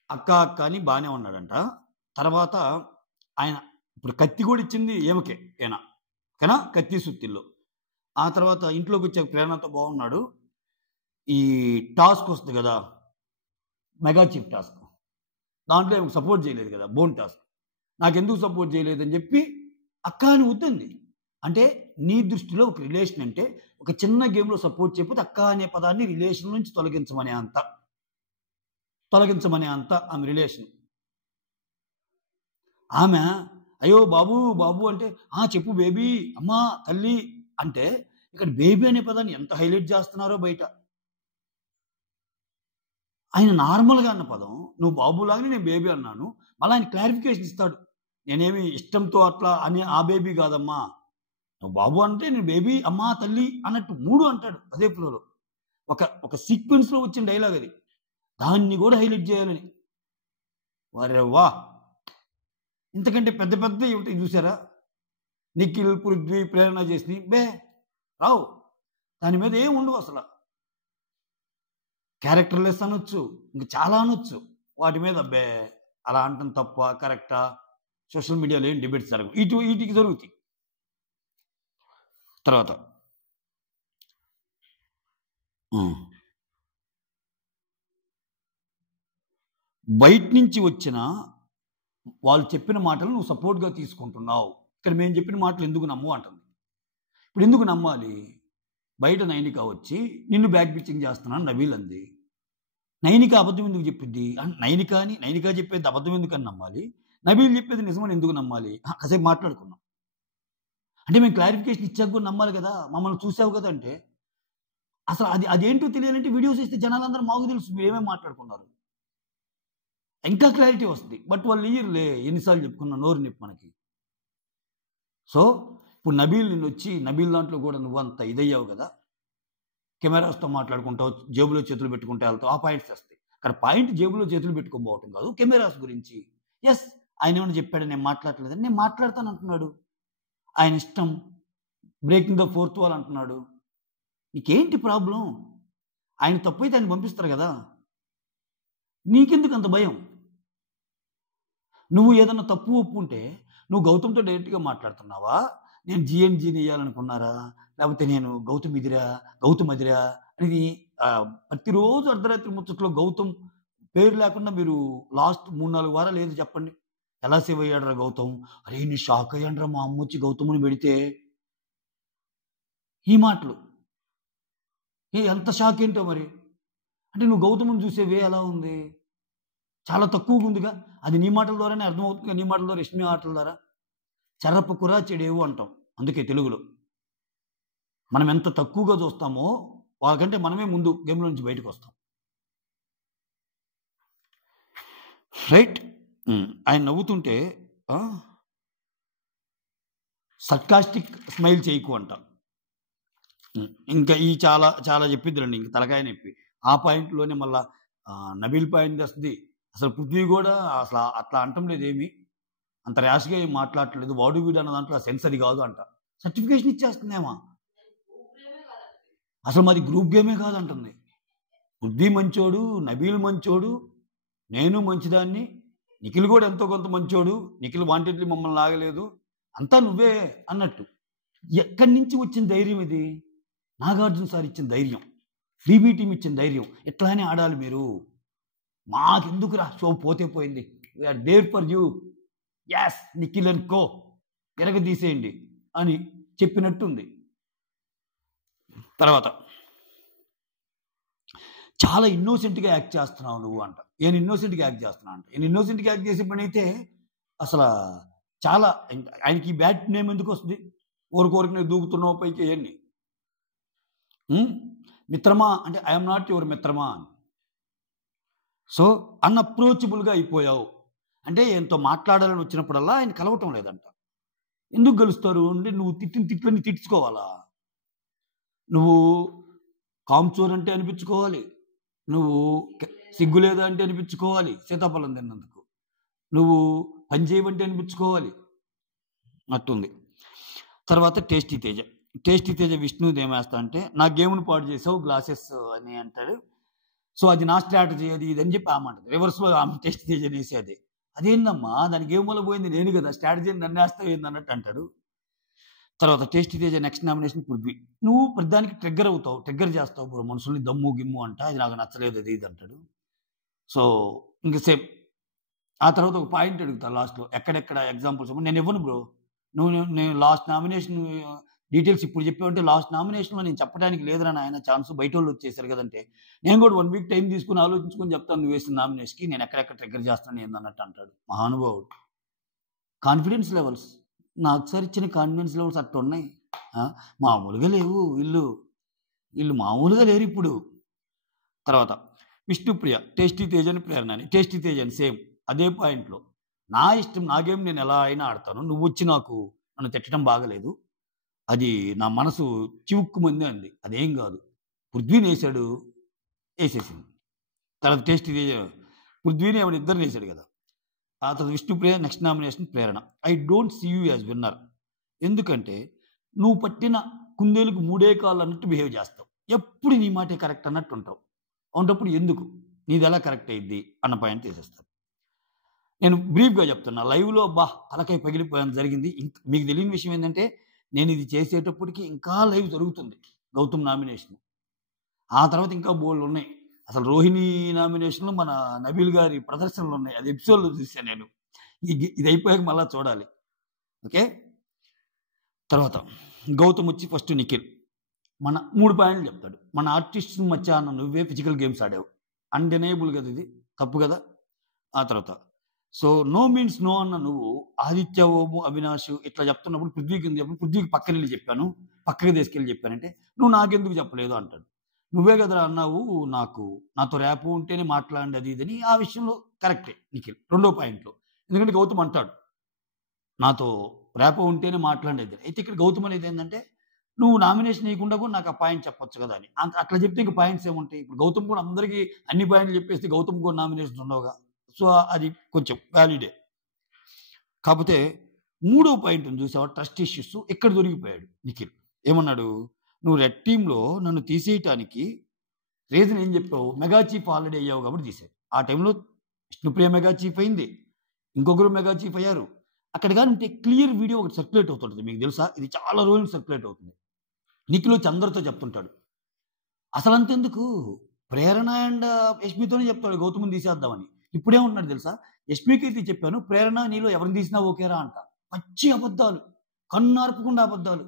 అక్క అని బానే ఉన్నాడంట. తర్వాత ఆయన ఇప్పుడు కత్తి కూడా ఇచ్చింది ఈమెకే ఈయన. ఓకేనా? కత్తి సుత్తిల్లో. ఆ తర్వాత ఇంట్లోకొచ్చాక ప్రేరణతో బాగున్నాడు. ఈ టాస్క్ వస్తది గదా! Mega chief task. దాంట్లో ఈమెకు సపోర్ట్ చేయలేదు గదా! Bone task. నాకెందుకు సపోర్ట్ చేయలేదని చెప్పి అక్క అని వద్దంది. అంటే నీ దృష్టిలో ఒక రిలేషన్ అంటే ఒక చిన్న గేమ్‌లో సపోర్ట్ చేయకపోతే అక్క అనే పదాన్ని రిలేషన్ నుంచి తొలగించమనే అంత. తొలగించమనే అంత ఆమె రిలేషన్. ఆమె అయ్యో బాబు బాబు అంటే చెప్పు బేబీ అమ్మా తల్లి అంటే ఇక్కడ బేబీ అనే పదాన్ని ఎంత హైలైట్ చేస్తున్నారో బయట. ఆయన నార్మల్గా అన్న పదం నువ్వు బాబులాగానే నేను బేబీ అన్నాను, మళ్ళీ ఆయన క్లారిఫికేషన్ ఇస్తాడు. నేనేమి ఇష్టంతో అట్లా అని ఆ బేబీ కాదమ్మా, నువ్వు బాబు అంటే నేను బేబీ అమ్మా తల్లి అన్నట్టు 3 అంటాడు అదే ఫ్లోలో. ఒక సీక్వెన్స్లో వచ్చిన డైలాగ్ అది, దాన్ని కూడా హైలైట్ చేయాలని. వరే వా, ఇంతకంటే పెద్ద పెద్ద ఉంటాయి చూసారా, నిఖిల్ పృథ్వీ ప్రేరణ చేసి రావు, దాని మీద ఏం ఉండవు అసలు. క్యారెక్టర్లెస్ అనొచ్చు, ఇంకా చాలా అనొచ్చు వాటి మీద. అలా అంటాం తప్ప కరెక్టా, సోషల్ మీడియాలో ఏం డిబేట్స్ జరగవు, వీటికి జరుగుతాయి. తర్వాత బయట నుంచి వచ్చిన వాళ్ళు చెప్పిన మాటలు నువ్వు సపోర్ట్గా తీసుకుంటున్నావు, ఇక్కడ మేము చెప్పిన మాటలు ఎందుకు నమ్ము అంటుంది. ఇప్పుడు ఎందుకు నమ్మాలి? బయట నైనిక వచ్చి నిన్ను బ్యాక్ పిచ్చింగ్ చేస్తున్నాను నబీల్ అంది. నైనిక అబద్ధం ఎందుకు చెప్పింది? నైనిక చెప్పేది అబద్ధం ఎందుకని నమ్మాలి? నబీల్ చెప్పేది నిజమని ఎందుకు నమ్మాలి? కాసేపు మాట్లాడుకున్నాం అంటే మేము క్లారిఫికేషన్ ఇచ్చాక కూడా నమ్మాలి కదా, మమ్మల్ని చూసావు కదా అంటే. అసలు అదేంటో తెలియాలంటే వీడియోస్ ఇస్తే జనాలందరూ మాకు తెలుసు మీరు ఏమేమి మాట్లాడుకున్నారు, ఇంకా క్లారిటీ వస్తుంది. బట్ వాళ్ళు ఇయ్యరులే, ఎన్నిసార్లు చెప్పుకున్నా నోరు నొప్పి మనకి. సో ఇప్పుడు నబీల్ నిన్ను వచ్చి, నబీల్ దాంట్లో కూడా నువ్వు అంత ఇదయ్యావు కదా, కెమెరాస్తో మాట్లాడుకుంటావు, జేబులో చేతులు పెట్టుకుంటే వెళ్తావు, ఆ పాయింట్స్ వస్తాయి. అక్కడ పాయింట్ జేబులో చేతులు పెట్టుకోబోవటం కాదు, కెమెరాస్ గురించి. ఎస్, ఆయన ఏమైనా చెప్పాడు నేను మాట్లాడలేదని, నేను మాట్లాడతాను అంటున్నాడు, ఆయన ఇష్టం. బ్రేకింగ్ ద ఫోర్త్ వాల్ అంటున్నాడు, నీకేంటి ప్రాబ్లం? ఆయన తప్పు అయితే ఆయన పంపిస్తారు కదా, నీకెందుకు అంత భయం? నువ్వు ఏదన్నా తప్పు ఒప్పుకుంటే నువ్వు గౌతమ్తో డైరెక్ట్గా మాట్లాడుతున్నావా? నేను జిఎన్జీని వేయాలనుకున్నారా, లేకపోతే నేను గౌతమ్ అదిరా అనేది ప్రతిరోజు అర్ధరాత్రి ముచ్చట్లో గౌతమ్ పేరు లేకుండా మీరు లాస్ట్ 3-4 వారాలు ఏదో చెప్పండి, ఎలా సేవ్ అయ్యాడరా గౌతమ్? అరే నీ షాక్ అయ్యాడరా మా అమ్మ వచ్చి గౌతమ్ని పెడితే. ఈ మాటలు ఎంత షాక్ ఏంటో మరి. అంటే నువ్వు గౌతమ్ని చూసేవే ఎలా ఉంది, చాలా తక్కువగా ఉందిగా. అది నీ మాటల ద్వారానే అర్థమవుతుంది, నీ మాటల ద్వారా, రష్మి ఆటల ద్వారా. చెరప కురా చెడేవు అంటాం, అందుకే తెలుగులో. మనం ఎంత తక్కువగా చూస్తామో వాళ్ళకంటే మనమే ముందు గేమ్లో నుంచి బయటకు వస్తాం. రైట్. ఆయన నవ్వుతుంటే సర్కాస్టిక్ స్మైల్ చేయకు అంట. ఇంకా ఈ చాలా చాలా చెప్పిద్దులండి, ఇంక తలకాయ నొప్పి. ఆ పాయింట్లోనే మళ్ళా నబీల్ పాయింట్ వస్తుంది. అసలు పృథ్వీ కూడా అసలు అట్లా అంటం లేదు, ఏమి అంత ర్యాష్గా ఏం మాట్లాడట్లేదు. వాడు వీడు అన్న దాంట్లో సెన్స్ అది కాదు అంట. సర్టిఫికేషన్ ఇచ్చేస్తుందేమా, అసలు మాది గ్రూప్ గేమే కాదంటుంది. పృథ్వీ మంచోడు, నబీల్ మంచోడు, నేను మంచిదాన్ని, నిఖిల్ కూడా ఎంతో కొంత మంచోడు, నిఖిల్ వాంటెడ్లీ మమ్మల్ని లాగలేదు, అంతా నువ్వే అన్నట్టు. ఎక్కడి నుంచి వచ్చిన ధైర్యం ఇది? నాగార్జున సార్ ఇచ్చిన ధైర్యం, బీబీ టీం ఇచ్చిన ధైర్యం. ఎట్లానే ఆడాలి మీరు, మాకెందుకురా షో పోతే పోయింది, we're there for you, as Nikhil and co ఎరగదీసేయండి అని చెప్పినట్టుంది. తర్వాత చాలా ఇన్నోసెంట్గా యాక్ట్ చేస్తున్నావు నువ్వు అంట. నేను ఇన్నోసెంట్గా యాక్ట్ చేస్తున్నా అంట. నేను ఇన్నోసెంట్గా యాక్ట్ చేసే పని అయితే అసలు చాలా, ఆయనకి బ్యాడ్ నేమ్ ఎందుకు వస్తుంది? ఊరికోరికి దూకుతున్నావు పైకి ఏంటి మిత్రమా అంటే ఐఎమ్ నాట్ యువర్ మిత్రమా అని. సో అన్అప్రోచబుల్గా అయిపోయావు అంటే ఎంతో మాట్లాడాలని వచ్చినప్పుడల్లా ఆయన కలవటం లేదంట. ఎందుకు కలుస్తారు అంటే నువ్వు తిట్టిన తిట్లని తిట్టుకోవాలా, నువ్వు కాంచూర్ అంటే అనిపించుకోవాలి, నువ్వు సిగ్గు లేదా అంటే అనిపించుకోవాలి సీతాఫలం తిన్నందుకు, నువ్వు పని చేయమంటే అనిపించుకోవాలి అట్టుంది. తర్వాత టేస్టీ తేజ విష్ణుది ఏమేస్తా అంటే నా గేమ్ను పాడు చేసావు గ్లాసెస్ అని అంటాడు. సో అది నా స్ట్రాటజీ అది ఇది అని చెప్పి ఆమె అంటది. రివర్స్లో ఆమె టేస్టీ తేజ వేసేది, అదేందమ్మా దాని గేమ్ వల్ల పోయింది నేను కదా, స్ట్రాటజీ నన్ను వేస్తావు ఏంది అన్నట్టు అంటాడు. తర్వాత tasty Teja next nomination Prithvi. నువ్వు ప్రతిదానికి ట్రిగ్గర్ అవుతావు, ట్రిగ్గర్ చేస్తావు బ్రో మనుషుల్ని, దమ్ము గిమ్ము అంట, అది నాకు నచ్చలేదు అది ఇది అంటాడు. సో ఇంక సేమ్. ఆ తర్వాత ఒక పాయింట్ అడుగుతా లాస్ట్లో, ఎక్కడెక్కడ ఎగ్జాంపుల్స్ నేను ఇవ్వను బ్రో, నేను లాస్ట్ నామినేషన్ డీటెయిల్స్ ఇప్పుడు చెప్పామంటే లాస్ట్ నామినేషన్లో నేను చెప్పడానికి లేదురా నాయన ఛాన్స్, బయట వాళ్ళు వచ్చేసారు కదంటే, నేను కూడా 1 వీక్ టైం తీసుకుని ఆలోచించుకొని చెప్తాను నువ్వు వేసిన నామినేషన్కి నేను ఎక్కడెక్కడ ట్రిగ్గర్ చేస్తాను ఏందన్నట్టు అంటాడు మహానుభావుడు. కాన్ఫిడెన్స్ లెవెల్స్ నాకు సార్ ఇచ్చిన కాన్ఫిడెన్స్ లెవెల్స్ అట్టు ఉన్నాయి. మామూలుగా లేవు, వీళ్ళు మామూలుగా లేరు ఇప్పుడు. తర్వాత విష్ణుప్రియ, టేస్టీ తేజ్ అని ప్రేరణ అని. టేస్టీ తేజ్ అని సేమ్ అదే పాయింట్లో, నా ఇష్టం నా గేమ్ నేను ఎలా అయినా ఆడతాను, నువ్వు వచ్చి నన్ను తిట్టడం బాగలేదు, అది నా మనసు చివుక్కుమంది అంది. అదేం కాదు, పృథ్వీని వేసాడు, వేసేసింది. తర్వాత టేస్టీ తేజ్ పృథ్వీని ఏమైనా ఇద్దరిని వేసాడు కదా. ఆ తర్వాత Vishnupriya next nomination Prerana. I don't see you as winner, ఎందుకంటే నువ్వు పట్టిన కుందేలుకు 3 కాళ్ళు అన్నట్టు బిహేవ్ చేస్తావు, ఎప్పుడు నీ మాటే కరెక్ట్ అన్నట్టు ఉంటావు, అవునప్పుడు ఎందుకు నీది ఎలా కరెక్ట్ అయ్యిద్ది అన్న పాయింట్ తీసేస్తారు. నేను బ్రీఫ్గా చెప్తున్నా, లైవ్లో తలకాయ పగిలిపోయాను జరిగింది. మీకు తెలియని విషయం ఏంటంటే, నేను ఇది చేసేటప్పటికి ఇంకా లైవ్ జరుగుతుంది గౌతమ్ నామినేషన్, ఆ తర్వాత ఇంకా బోల్డ్ ఉన్నాయి. అసలు రోహిణి నామినేషన్లో మన నబీల్ గారి ప్రదర్శనలు ఉన్నాయి, అది ఎపిసోడ్లో చూసాను నేను. ఇది అయిపోయాక మళ్ళీ చూడాలి. ఓకే, తర్వాత గౌతమ్ వచ్చి ఫస్ట్ నిఖిల్ మన 3 పాయింట్లు చెప్తాడు. మన ఆర్టిస్ట్ మధ్య అన్న నువ్వే ఫిజికల్ గేమ్స్ ఆడావు, అన్డెనయబుల్ కదా, ఇది తప్పు కదా. ఆ తర్వాత సో నో మీన్స్ నో అన్న నువ్వు ఆదిత్య, ఓము, అవినాష్ ఇట్లా చెప్తున్నప్పుడు పృథ్వీకి పక్కన వెళ్ళి చెప్పాను, పక్కకి తీసుకెళ్ళి చెప్పానంటే నువ్వు నాకెందుకు చెప్పలేదు అంటాడు. నువ్వే కదరా అన్నావు నాతో ర్యాపు ఉంటేనే మాట్లాడండి అది ఇదని. ఆ విషయంలో కరెక్టే నిఖిల్ 2వ పాయింట్లో, ఎందుకంటే గౌతమ్ అంటాడు నాతో ర్యాపో ఉంటేనే మాట్లాడేది. అయితే ఇక్కడ గౌతమ్ అనేది ఏంటంటే, నువ్వు నామినేషన్ వేయకుండా కూడా నాకు ఆ పాయింట్ చెప్పొచ్చు కదా అని. అట్లా చెప్తే ఇంక పాయింట్స్ ఏముంటాయి? ఇప్పుడు గౌతమ్ కూడా అందరికీ అన్ని పాయింట్లు చెప్పేస్తే గౌతమ్ కూడా నామినేషన్స్ ఉండవుగా. సో అది కొంచెం వ్యాలిడే. కాకపోతే 3వ పాయింట్ చూసావా, ట్రస్ట్ ఇష్యూస్, ఇక్కడ దొరికిపోయాడు నిఖిల్. ఏమన్నాడు, నువ్వు రెడ్ టీంలో నన్ను తీసేయటానికి రీజన్ ఏం చెప్పావు, మెగా చీఫ్ ఆల్రెడీ అయ్యావు కాబట్టి తీసాడు. ఆ టైంలో విష్ణుప్రియ మెగా చీఫ్ అయింది, ఇంకొకరు మెగా చీఫ్ అయ్యారు. అక్కడ కానీ ఉంటే క్లియర్ వీడియో ఒకటి సర్క్యులేట్ అవుతుంటుంది, మీకు తెలుసా, ఇది చాలా రోజులు సర్క్యులేట్ అవుతుంది. నిఖిల్ వచ్చి అందరితో చెప్తుంటాడు, అసలు అంతెందుకు ప్రేరణ అండ్ యష్మితోనే చెప్తాడు గౌతమ్ని తీసేద్దామని. ఇప్పుడేమంటున్నాడు తెలుసా, యష్మికి అయితే చెప్పాను, ప్రేరణ నీలో ఎవరిని తీసినా ఓకేరా అంట. పచ్చి అబద్ధాలు, కన్నార్పకుండా అబద్ధాలు.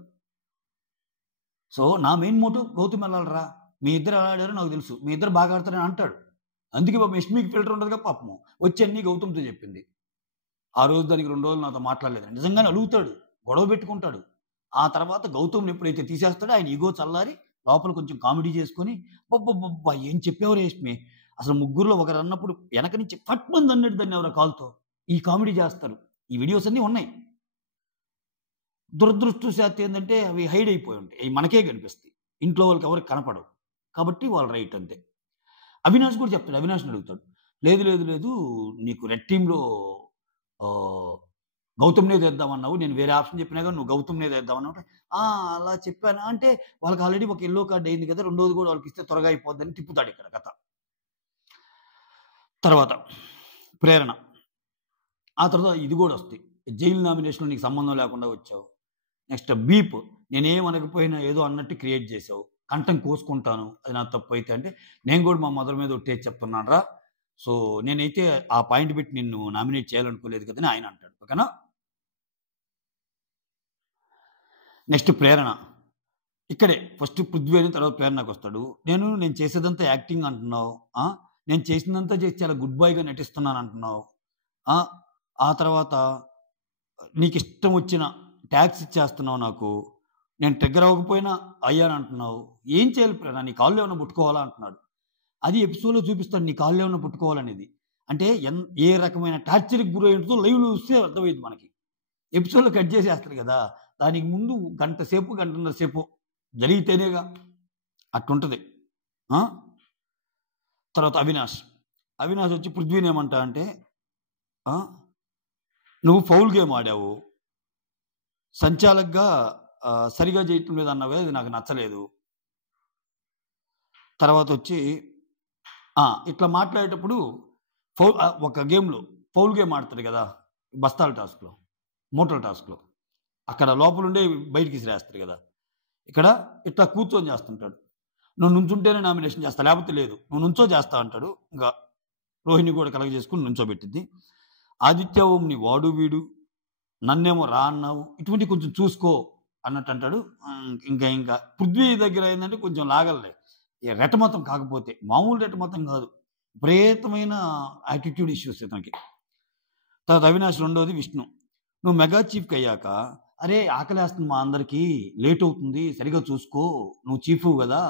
సో నా మెయిన్ మోటివ్ గౌతమ్ వెళ్ళాలరా, మీ ఇద్దరు ఎలా ఆడారో నాకు తెలుసు, మీ ఇద్దరు బాగా ఆడతారని అంటాడు. అందుకే పాపం యష్మికి ఫిల్టర్ ఉండదుగా, పాపము వచ్చి అన్ని గౌతమ్తో చెప్పింది. ఆ రోజు దానికి 2 రోజులు నాతో మాట్లాడలేదు, నిజంగానే అడుగుతాడు, గొడవ పెట్టుకుంటాడు. ఆ తర్వాత గౌతమ్ని ఎప్పుడైతే తీసేస్తాడో ఆయన ఈగో చల్లారి లోపల కొంచెం కామెడీ చేసుకొని, బొబ్బా ఏం చెప్పేవారు రేష్మి, అసలు ముగ్గురులో ఒకరు అన్నప్పుడు వెనక నుంచి పట్మంది అన్నట్టు దాన్ని ఎవరో కాల్తో ఈ కామెడీ చేస్తారు. ఈ వీడియోస్ అన్నీ ఉన్నాయి. దురదృష్టవశాత్తు ఏంటంటే అవి హైడ్ అయిపోయి ఉంటాయి, అవి మనకే కనిపిస్తాయి, ఇంట్లో వాళ్ళకి ఎవరికి కనపడవు, కాబట్టి వాళ్ళు రైట్ అంతే. అవినాష్ కూడా చెప్తాడు, అవినాష్ని అడుగుతాడు, లేదు నీకు రెడ్ టీంలో గౌతమ్నే తెద్దామన్నావు, నేను వేరే ఆప్షన్ చెప్పినా కానీ నువ్వు గౌతమ్నే తెద్దామన్నావు. అలా చెప్పాను అంటే వాళ్ళకి ఆల్రెడీ ఒక ఎల్లో కార్డ్ అయింది కదా, 2వది కూడా వాళ్ళకి ఇస్తే త్వరగా అయిపోద్దని తిప్పుతాడు ఇక్కడ కథ. తర్వాత ప్రేరణ, ఆ తర్వాత ఇది కూడా వస్తాయి, జైలు నామినేషన్లో నీకు సంబంధం లేకుండా వచ్చావు. నెక్స్ట్ బీప్, నేనేం అనకపోయినా ఏదో అన్నట్టు క్రియేట్ చేసావు, కంఠం కోసుకుంటాను అది నా తప్పు అయితే అంటే, నేను కూడా మా మదర్ మీద ఒట్టేసి చెప్తున్నాను రా, సో నేనైతే ఆ పాయింట్ పెట్టి నిన్ను నామినేట్ చేయాలనుకోలేదు కదని ఆయన అంటాడు. ఓకేనా. నెక్స్ట్ ప్రేరణ, ఇక్కడే ఫస్ట్ పృథ్వీ అని తర్వాత ప్రేరణకు వస్తాడు. నేను చేసేదంతా యాక్టింగ్ అంటున్నావు, నేను చేసినంతా చేసి చాలా గుడ్ బాయ్గా నటిస్తున్నాను అంటున్నావు, ఆ తర్వాత నీకు ఇష్టం వచ్చిన ట్యాక్స్ ఇచ్చేస్తున్నావు నాకు, నేను ట్రిగ్గర్ అవ్వకపోయినా అయ్యాను అంటున్నావు, ఏం చేయాలి ప్రేరణ, నీ కాళ్ళు ఏమైనా పుట్టుకోవాలా అంటున్నాడు. అది ఎపిసోడ్లో చూపిస్తాడు, నీ కాళ్ళు ఏమైనా పుట్టుకోవాలనేది. అంటే ఏ రకమైన టార్చర్కి గురైందో లైవ్లో చూస్తే అర్థమైంది మనకి. ఎపిసోడ్లో కట్ చేసేస్తారు కదా, దానికి ముందు గంటన్నర సేపు జరిగితేనేగా అట్టుంటుంది. తర్వాత అవినాష్ వచ్చి పృథ్వీని ఏమంటా అంటే, నువ్వు ఫౌల్ గేమ్ ఆడావు, సంచాలకుగా సరిగా చేయటం లేదు అన్నావే, అది నాకు నచ్చలేదు. తర్వాత వచ్చి ఇట్లా మాట్లాడేటప్పుడు ఒక గేమ్లో ఫౌల్ గేమ్ ఆడతాడు కదా, బస్తాల టాస్క్లో, మోటల్ టాస్క్లో, అక్కడ లోపలుండే బయటికి విసిరేస్తారు కదా, ఇక్కడ ఇట్లా కూర్చొని చేస్తుంటాడు, నువ్వు నుంచుంటేనే నామినేషన్ చేస్తా లేకపోతే లేదు, నువ్వు నుంచో చేస్తా అంటాడు. ఇంకా రోహిణి కూడా కలగ చేసుకుని నుంచోబెట్టింది. ఆదిత్య ఓంని వాడు వీడు, నన్నేమో రా అన్నావు, ఇటువంటి కొంచెం చూసుకో అన్నట్టు అంటాడు. ఇంకా పృథ్వీ దగ్గర ఏందంటే కొంచెం లాగలే. రెటమతం కాకపోతే మామూలు రెటమతం కాదు. విపరీతమైన యాటిట్యూడ్ ఇష్యూస్ ఇతనికి. తర్వాత అవినాష్ రెండోది విష్ణు. నువ్వు మెగా చీఫ్‌కి అయ్యాక, "అరే! ఆకలేస్తుంది మా అందరికీ. లేట్ అవుతుంది. సరిగ్గా చూసుకో. నువ్వు చీఫ్‌వి గదా!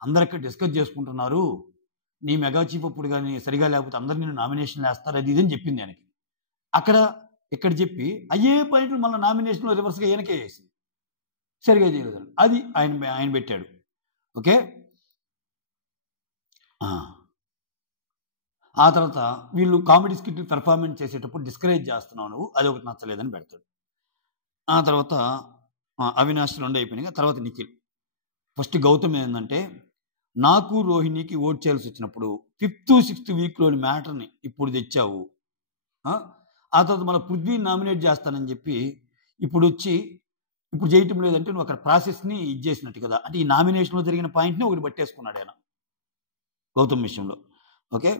అందరూ ఇక్కడ డిస్కస్ చేసుకుంటున్నారు. నీ మెగా చీఫ్ అప్పుడు గాని సరిగ్గా లేకపోతే అందరూ నిన్ను నామినేషన్‌లో ఏస్తారు." అది ఇది అని చెప్పింది ఆయనకి. అక్కడ, ఇక్కడ చెప్పి అయ్యే పాయింట్లు మళ్ళా నామినేషన్‌లో రివర్స్‌గా ఈయనకే ఏసింది. సరిగ్గా చేయలేదని. అది ఆయన పెట్టాడు. ఓకే. ఆ! ఆ తర్వాత వీళ్ళు కామెడీ స్కిట్‌లు పెర్ఫార్మన్స్ చేసేటప్పుడు డిస్కరేజ్ చేస్తున్నావు నువ్వు. అదొకటి నచ్చలేదని పెడతాడు. ఆ తర్వాత అవినాష్ 2 అయిపోయినాయి. తర్వాత నిఖిల్. ఫస్ట్ గౌతమ్ ఏందంటే, నాకు రోహిణికి ఓట్ చేయాల్సొచ్చినప్పుడు ఫిఫ్త్, సిక్స్త్ వీక్‌లోని మ్యాటర్‌ని ఇప్పుడు తెచ్చావు. ఆ! ఆ తర్వాత మళ్ళా పృథ్వీని నామినేట్ చేస్తానని చెప్పి ఇప్పుడు చేయటం లేదంటే నువ్వు అక్కడ ప్రాసెస్‌ని ఇది చేసినట్టు కదా! అంటే ఈ నామినేషన్‌లో జరిగిన పాయింట్‌ని ఒకటి పట్టేసుకున్నాడాయన గౌతమ్ విషయంలో. ఓకే.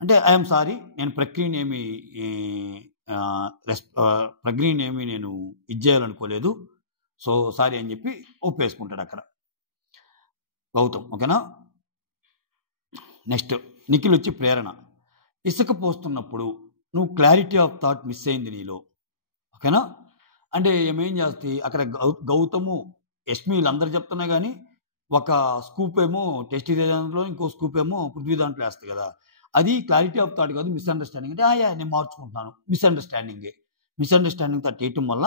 అంటే ఐ యామ్ సారీ. నేను ప్రక్రియనేమి ఈ ప్రక్రియనేమి నేను ఇది చేయాలనుకోలేదు. సో, సారీ అని చెప్పి ఒప్పేసుకుంటాడక్కడ గౌతమ్. ఓకేనా? నెక్స్ట్ నిఖిల్ వచ్చి ప్రేరణ. ఇసుక పోస్తున్నప్పుడు నువ్వు క్లారిటీ ఆఫ్ థాట్ మిస్ అయింది నీలో. ఓకేనా? అంటే ఏమేం చేస్తే అక్కడ గౌతము, యష్మి వీళ్ళందరూ చెప్తున్నా గానీ, ఒక స్కూప్ ఏమో టెస్టీ దాంట్లో, ఇంకో స్కూప్ ఏమో పృథ్వీ దాంట్లో ఏస్తది కదా! అది క్లారిటీ ఆఫ్ థాట్ కాదు, మిస్‌అండర్‌స్టాండింగ్. అంటే యాహ్! నేను మార్చుకుంటున్నాను. మిస్‌అండర్‌స్టాండింగే. మిస్‌అండర్‌స్టాండింగ్ థాట్ ఏయటం వల్ల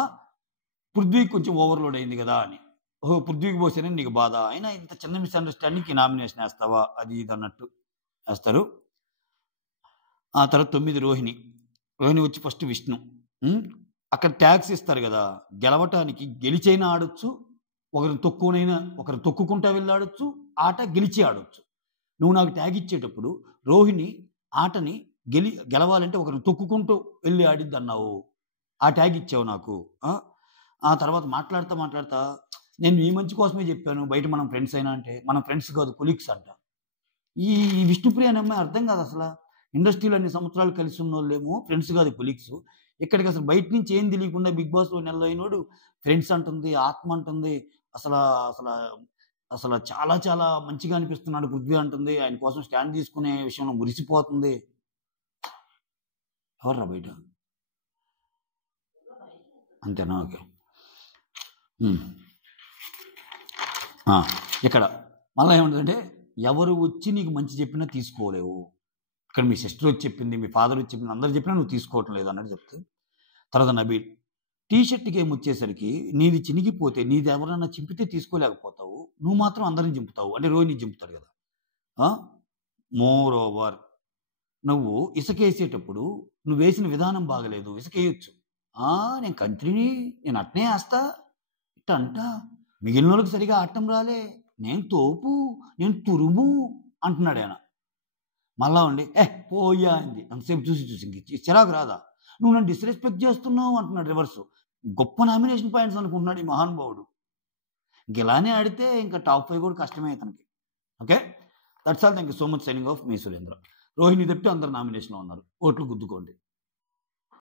పృథ్వీకి కొంచెం ఓవర్‌లోడ్ అయింది కదా! అని. ఓహో! పృథ్వీకి పోసానని నీకు బాధ. అయినా ఇంత చిన్న మిస్‌అండర్‌స్టాండింగ్‌కి నామినేషన్ ఏస్తావా? అది ఇది అన్నట్టు ఏస్తారు. ఆ తర్వాత 9 రోహిణి. రోహిణి వచ్చి ఫస్ట్ విష్ణు. హ్మ్. అక్కడ ట్యాగ్స్ ఇస్తారు గదా! గెలవటానికి గెలిచైనా ఆడొచ్చు. ఒకరిని తొక్కుకుంటా వెళ్లి ఆడొచ్చు. ఆట గెలిచి ఆడొచ్చు. నువ్వు నాకు ట్యాగ్ ఇచ్చేటప్పుడు రోహిణి ఆటని గెలవాలంటే ఒకరిని తొక్కుకుంటూ వెళ్లి ఆడిద్దన్నావు. ఆ ట్యాగ్ ఇచ్చావు నాకు. ఆ! ఆ తర్వాత మాట్లాడుతా నేను నీ మంచి కోసమే చెప్పాను. బయట మనం ఫ్రెండ్స్ అయినా అంటే, మనం ఫ్రెండ్స్ కాదు కొలీగ్స్ అంట. ఈ విష్ణుప్రియ అనే అమ్మాయి అర్థం కాదసల. ఇండస్ట్రీలో అన్ని సంవత్సరాలు కలిసి ఉన్నోళ్ళేమో ఫ్రెండ్స్ కాదు కొలీగ్స్. ఇక్కడికి అసలు బయట నుంచి ఏం తెలియకుండా 'బిగ్ బాస్‌లో' నెలలో అయినోడు ఫ్రెండ్స్ అంటుంది, ఆత్మ అంటుంది. అసలా అసల అసల చాలా చాలా మంచిగా అనిపిస్తున్నాడు పృథ్వీ అంటుంది. ఆయన కోసం స్టాండ్ తీసుకునే విషయంలో మురిసిపోతుంది. ఎవర్రా బయట? అంతేనా? ఓకే. హ్మ్. ఆ! ఇక్కడ మళ్ళా ఏముంటదంటే, ఎవరు వచ్చి నీకు మంచి చెప్పినా తీసుకోలేవు. ఇక్కడ మీ సిస్టర్ వచ్చి చెప్పింది, మీ ఫాదర్ వచ్చి చెప్పింది, అందరూ చెప్పినా నువ్వు తీసుకోవటం లేదు అన్నట్టు చెప్తే. తర్వాత నబీల్. టీ షర్ట్ గేమ్ వచ్చేసరికి నీది చినిగిపోతే నీది ఎవరైనా చింపితే తీసుకోలేకపోతావు. నువ్వు మాత్రం అందరిని చింపుతావు. అంటే రోహిణి చింపుతాడు కదా! ఆ! మోర్ ఓవర్ నువ్వు ఇసకేసేటప్పుడు నువ్వేసిన విధానం బాగలేదు. ఇసకేయొచ్చు. ఆ! నేను కంత్రిని, నేను అట్నే ఏస్తా, ఇట్ట అంటా, మిగిలినోళ్ళకి సరిగ్గా ఆడటం రాలే, నేను తోపు, నేను తురుము అంటున్నాడాయన. మళ్ళా ఉండి పోయ్యా అంది. అంతసేపు చూసి ఇంక చిరాకు రాదా? నువ్వు నన్ను డిస్‌రెస్పెక్ట్ చేస్తున్నావు అంటున్నాడు రివర్సు. గొప్ప నామినేషన్ పాయింట్స్ అనుకుంటున్నాడు ఈ మహానుభావుడు. ఇంకిలానే ఆడితే ఇంకా టాప్ 5 కూడా కష్టమే ఇతనికి. Okay. That's all. Thank you so much. Signing off మీ సురేంద్ర. రోహిణి తప్పితే అందరూ నామినేషన్‌లో ఉన్నారు. ఓట్లు గుద్దుకోండి.